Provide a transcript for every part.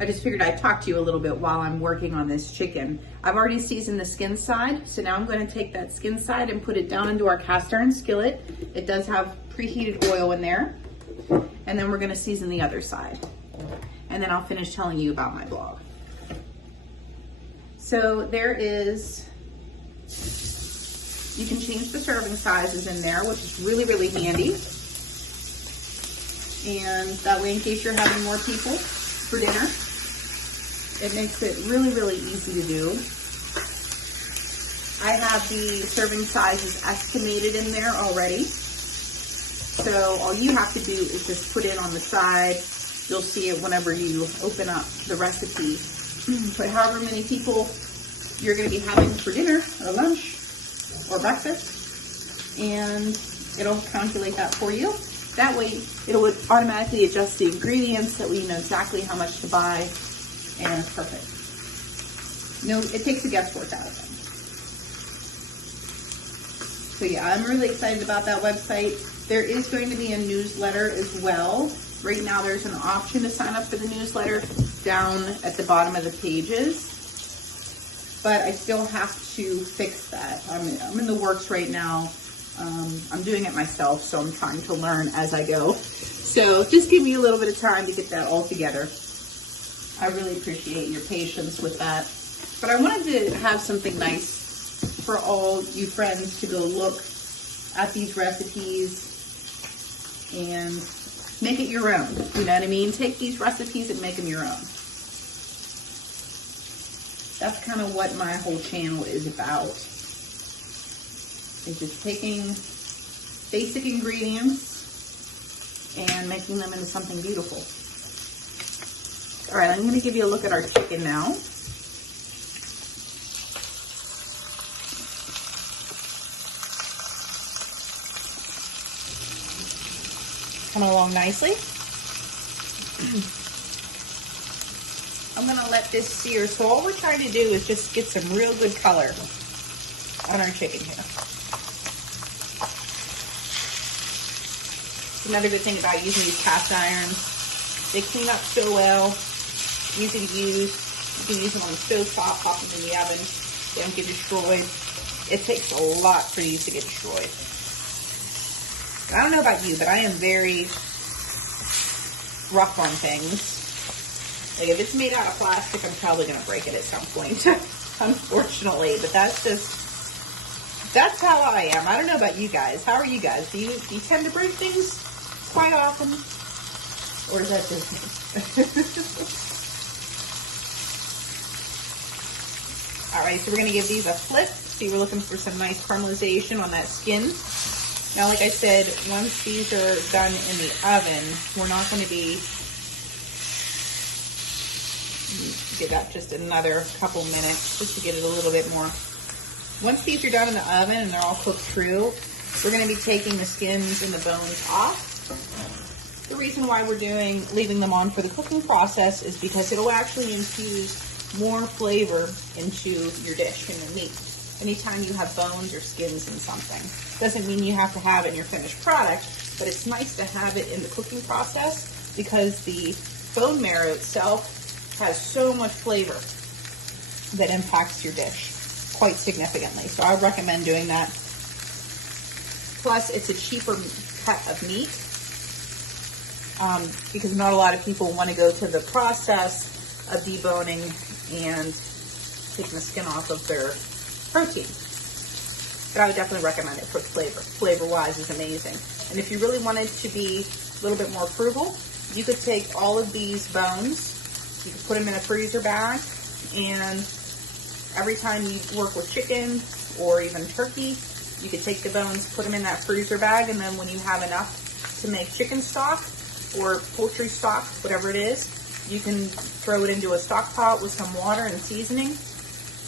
I just figured I'd talk to you a little bit while I'm working on this chicken. I've already seasoned the skin side, so now I'm going to take that skin side and put it down into our cast iron skillet. It does have preheated oil in there. And then we're going to season the other side. And then I'll finish telling you about my blog. So there is, you can change the serving sizes in there, which is really, really handy. And that way, in case you're having more people for dinner, it makes it really, really easy to do. I have the serving sizes estimated in there already. So all you have to do is just put it on the side. You'll see it whenever you open up the recipe. But however many people you're going to be having for dinner or lunch or breakfast, and it'll calculate that for you. That way, it'll automatically adjust the ingredients so we know exactly how much to buy, and it's perfect. No, it takes the guesswork out of it. So yeah, I'm really excited about that website. There is going to be a newsletter as well. Right now, there's an option to sign up for the newsletter down at the bottom of the pages, but I still have to fix that. I'm in the works right now. I'm doing it myself, so I'm trying to learn as I go. So just give me a little bit of time to get that all together. I really appreciate your patience with that. But I wanted to have something nice for all you friends to go look at these recipes and make it your own. You know what I mean? Take these recipes and make them your own. That's kind of what my whole channel is about. It's just taking basic ingredients and making them into something beautiful. All right, I'm going to give you a look at our chicken now. Coming along nicely. I'm going to let this sear. So all we're trying to do is just get some real good color on our chicken here. Another good thing about using these cast irons, they clean up so well, easy to use. You can use them on the stove top, pop them in the oven, they don't get destroyed. It takes a lot for these to get destroyed. I don't know about you, but I am very rough on things. Like if it's made out of plastic, I'm probably going to break it at some point, unfortunately. But that's how I am. I don't know about you guys. How are you guys? Do you tend to break things quite often? Or is that just me? Alright, so we're going to give these a flip. See, we're looking for some nice caramelization on that skin. Now, like I said, once these are done in the oven, we're not going to be, give that just another couple minutes just to get it a little bit more. Once these are done in the oven and they're all cooked through, we're going to be taking the skins and the bones off. The reason why we're leaving them on for the cooking process is because it'll actually infuse more flavor into your dish and your meat. Anytime you have bones or skins in something. Doesn't mean you have to have it in your finished product, but it's nice to have it in the cooking process because the bone marrow itself has so much flavor that impacts your dish quite significantly. So I recommend doing that. Plus, it's a cheaper cut of meat because not a lot of people want to go to the process of deboning and taking the skin off of their protein. But I would definitely recommend it for flavor. Flavor-wise is amazing. And if you really wanted to be a little bit more frugal, you could take all of these bones, you could put them in a freezer bag, and every time you work with chicken or even turkey, you could take the bones, put them in that freezer bag, and then when you have enough to make chicken stock or poultry stock, whatever it is, you can throw it into a stock pot with some water and seasoning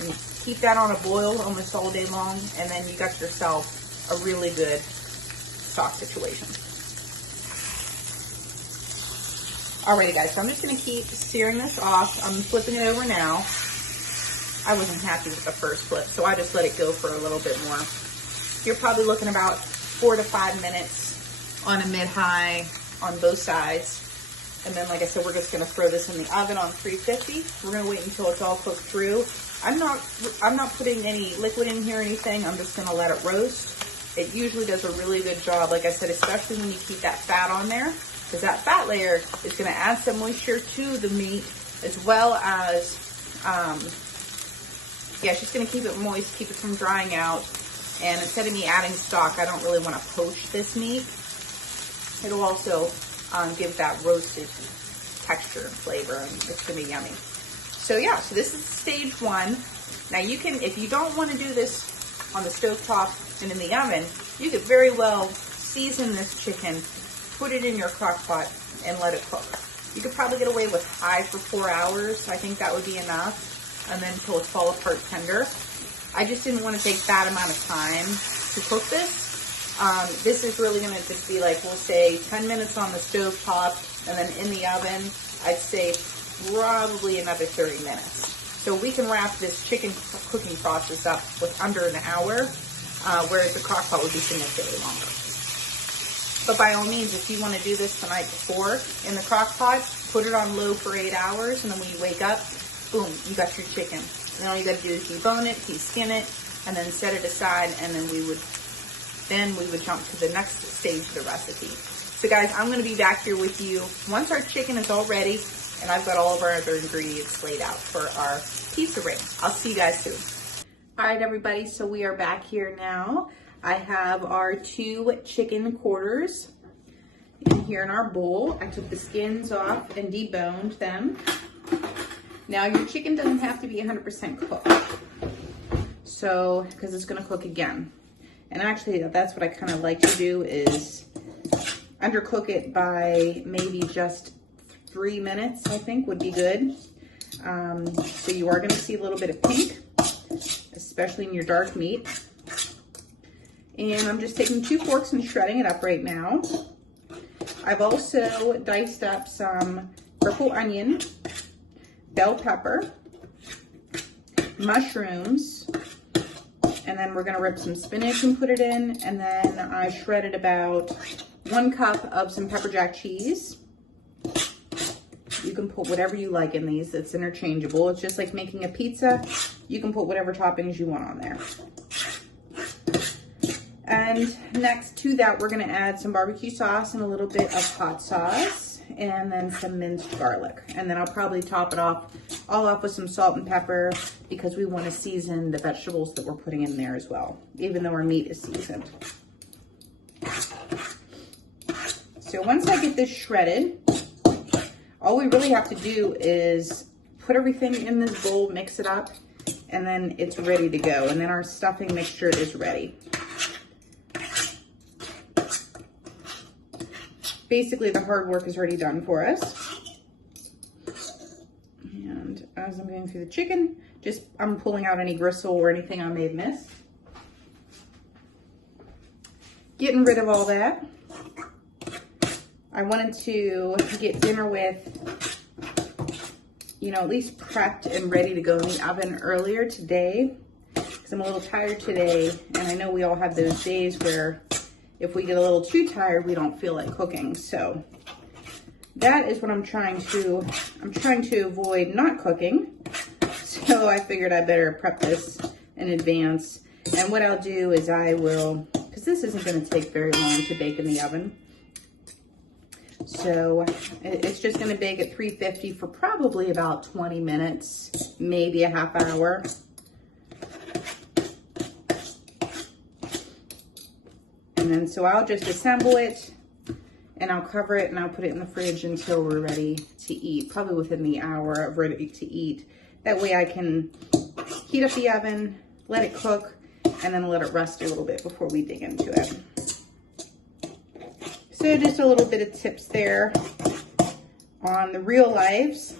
and keep that on a boil almost all day long, and then you got yourself a really good stock situation. Alrighty guys, so I'm just going to keep searing this off. I'm flipping it over now. I wasn't happy with the first flip, so I just let it go for a little bit more. You're probably looking about 4 to 5 minutes on a mid-high on both sides. And then, like I said, we're just gonna throw this in the oven on 350. We're gonna wait until it's all cooked through. I'm not putting any liquid in here or anything. I'm just gonna let it roast. It usually does a really good job, like I said, especially when you keep that fat on there, because that fat layer is gonna add some moisture to the meat, as well as, yeah, it's just gonna keep it moist, keep it from drying out. And instead of me adding stock, I don't really want to poach this meat. It'll also give that roasted texture and flavor, and it's gonna be yummy. So yeah, so this is stage one. Now you can, if you don't want to do this on the stovetop and in the oven, you could very well season this chicken, put it in your crock pot, and let it cook. You could probably get away with high for 4 hours. I think that would be enough, and then until it's fall apart tender. I just didn't want to take that amount of time to cook this. This is really going to just be like, we'll say 10 minutes on the stove top, and then in the oven, I'd say probably another 30 minutes. So we can wrap this chicken cooking process up with under an hour, whereas the crock pot would be significantly longer. But by all means, if you want to do this the night before in the crock pot, put it on low for 8 hours, and then when you wake up, boom, you got your chicken. And all you got to do is debone it, de-skin it, and then set it aside, and then we would jump to the next stage of the recipe. So guys, I'm going to be back here with you once our chicken is all ready, and I've got all of our other ingredients laid out for our pizza ring. I'll see you guys soon. All right, everybody, so we are back here now. I have our 2 chicken quarters in here in our bowl. I took the skins off and deboned them. Now your chicken doesn't have to be 100% cooked, so, because it's gonna cook again. And actually that's what I kind of like to do, is undercook it by maybe just 3 minutes, I think would be good. So you are gonna see a little bit of pink, especially in your dark meat. And I'm just taking 2 forks and shredding it up right now. I've also diced up some purple onion, bell pepper, mushrooms, and then we're gonna rip some spinach and put it in, and then I shredded about 1 cup of some pepper jack cheese. You can put whatever you like in these, it's interchangeable. It's just like making a pizza. You can put whatever toppings you want on there. And next to that, we're gonna add some barbecue sauce and a little bit of hot sauce, and then some minced garlic. And then I'll probably top it off, all off with some salt and pepper, because we want to season the vegetables that we're putting in there as well, even though our meat is seasoned. So once I get this shredded, all we really have to do is put everything in this bowl, mix it up, and then it's ready to go. And then our stuffing mixture is ready. Basically, the hard work is already done for us. And as I'm going through the chicken, I'm pulling out any gristle or anything I may have missed. Getting rid of all that. I wanted to get dinner with, you know, at least prepped and ready to go in the oven earlier today, because I'm a little tired today, and I know we all have those days where if we get a little too tired, we don't feel like cooking. So that is what I'm trying to avoid not cooking. So I figured I better prep this in advance. And what I'll do is because this isn't gonna take very long to bake in the oven. So it's just gonna bake at 350 for probably about 20 minutes, maybe a half hour. And then, so I'll just assemble it, and I'll cover it, and I'll put it in the fridge until we're ready to eat, probably within the hour of ready to eat. That way I can heat up the oven, let it cook, and then let it rest a little bit before we dig into it. So just a little bit of tips there on the real lives.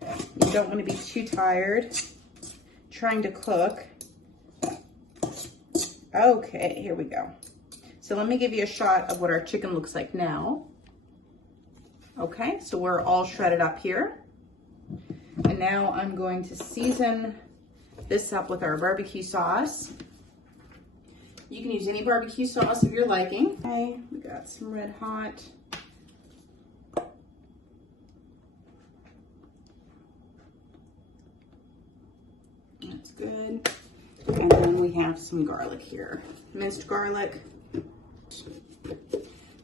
You don't want to be too tired trying to cook. Okay, here we go. So let me give you a shot of what our chicken looks like now. Okay, so we're all shredded up here. And now I'm going to season this up with our barbecue sauce. You can use any barbecue sauce of your liking. Okay, we got some Red Hot. That's good. And then we have some garlic here, minced garlic.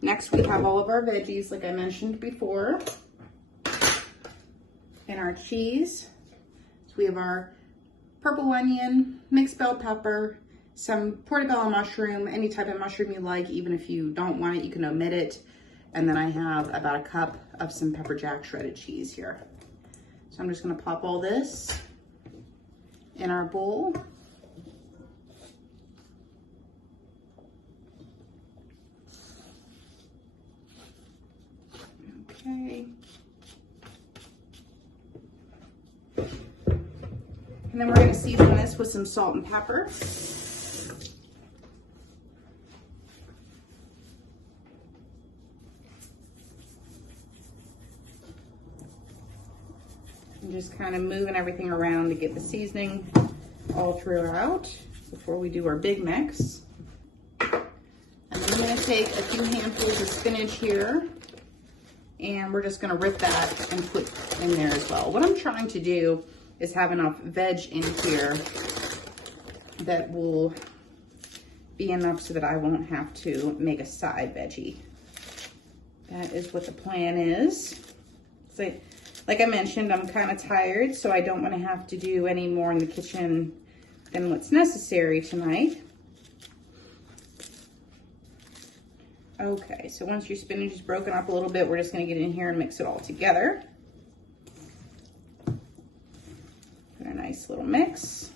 Next, we have all of our veggies, like I mentioned before, and our cheese. So we have our purple onion, mixed bell pepper, some portobello mushroom, any type of mushroom you like. Even if you don't want it, you can omit it. And then I have about a cup of some pepper jack shredded cheese here. So I'm just gonna pop all this in our bowl. Okay. And then we're going to season this with some salt and pepper. And just kind of moving everything around to get the seasoning all throughout before we do our big mix. And then I'm going to take a few handfuls of spinach here. And we're just gonna rip that and put in there as well. What I'm trying to do is have enough veg in here that will be enough so that I won't have to make a side veggie. That is what the plan is. So, like I mentioned, I'm kind of tired, so I don't want to have to do any more in the kitchen than what's necessary tonight. Okay, so once your spinach is broken up a little bit, we're just gonna get in here and mix it all together. Put a nice little mix.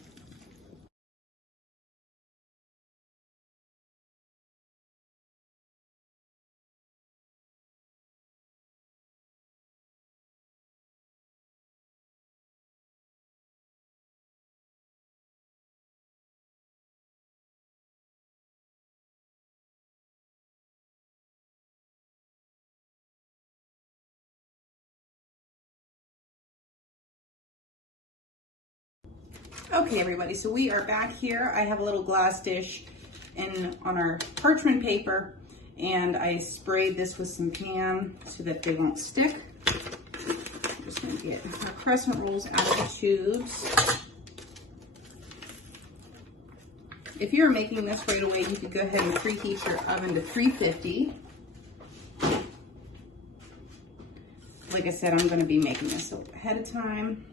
Okay, everybody, so we are back here. I have a little glass dish on our parchment paper, and I sprayed this with some pan so that they won't stick. I'm just gonna get our crescent rolls out of the tubes. If you're making this right away, you could go ahead and preheat your oven to 350. Like I said, I'm gonna be making this ahead of time.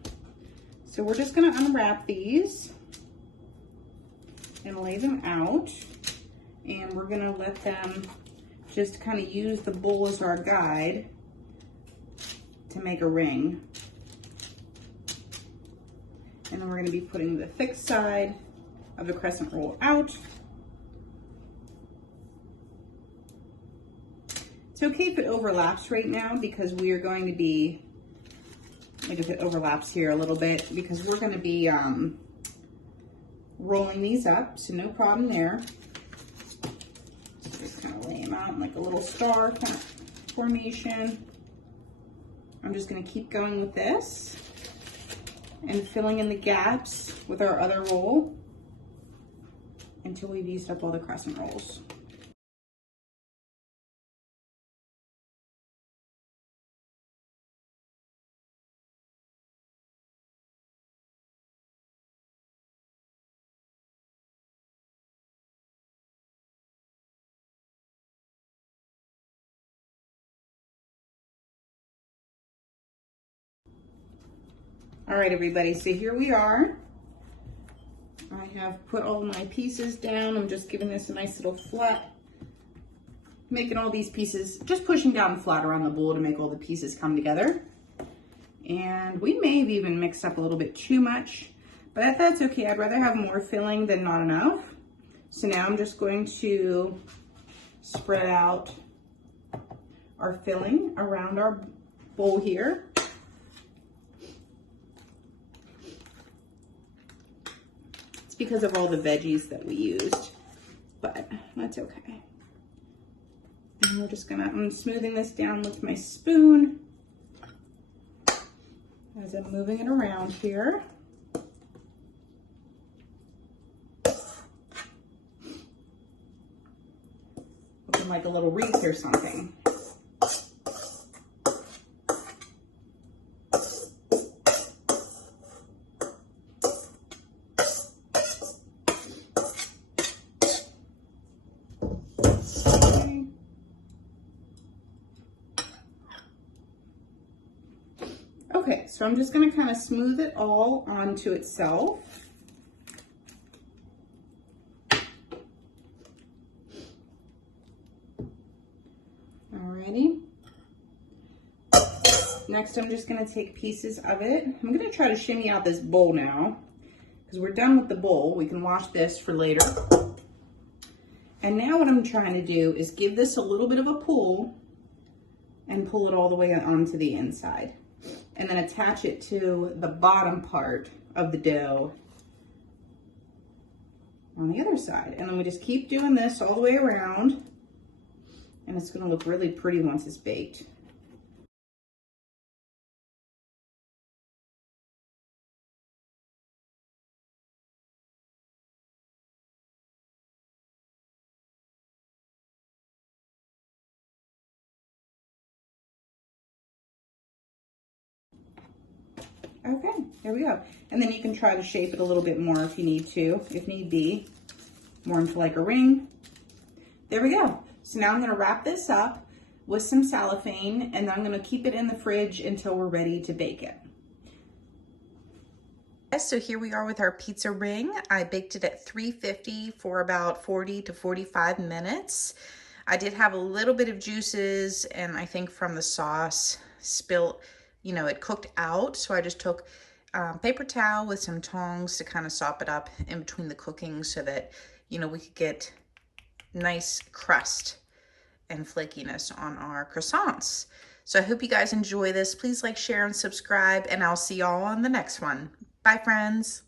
So we're just gonna unwrap these and lay them out. And we're gonna let them just kind of use the bowl as our guide to make a ring. And then we're gonna be putting the thick side of the crescent roll out. It's okay if it overlaps right now because we are going to be, like if it overlaps here a little bit, because we're going to be rolling these up, so no problem there. So just kind of lay them out in like a little star kind of formation. I'm just going to keep going with this and filling in the gaps with our other roll until we've used up all the crescent rolls. All right, everybody, so here we are. I have put all my pieces down. I'm just giving this a nice little flat, making all these pieces, just pushing down flat around the bowl to make all the pieces come together. And we may have even mixed up a little bit too much, but that's okay. I'd rather have more filling than not enough. So now I'm just going to spread out our filling around our bowl here. Because of all the veggies that we used, but that's okay. And we're just I'm smoothing this down with my spoon as I'm moving it around here. Looking like a little wreath or something. Okay, so I'm just gonna kind of smooth it all onto itself. Alrighty. Next, I'm just gonna take pieces of it. I'm gonna try to shimmy out this bowl now, because we're done with the bowl. We can wash this for later. And now what I'm trying to do is give this a little bit of a pull and pull it all the way onto the inside. And then attach it to the bottom part of the dough on the other side. And then we just keep doing this all the way around. And it's gonna look really pretty once it's baked. Okay, there we go. And then you can try to shape it a little bit more if you need to, if need be, more into like a ring. There we go. So now I'm gonna wrap this up with some cellophane, and then I'm gonna keep it in the fridge until we're ready to bake it. So here we are with our pizza ring. I baked it at 350 for about 40 to 45 minutes. I did have a little bit of juices, and I think from the sauce spilt, you know, it cooked out. So I just took paper towel with some tongs to kind of sop it up in between the cooking so that, you know, we could get nice crust and flakiness on our croissants. So I hope you guys enjoy this. Please like, share, and subscribe, and I'll see y'all on the next one. Bye, friends.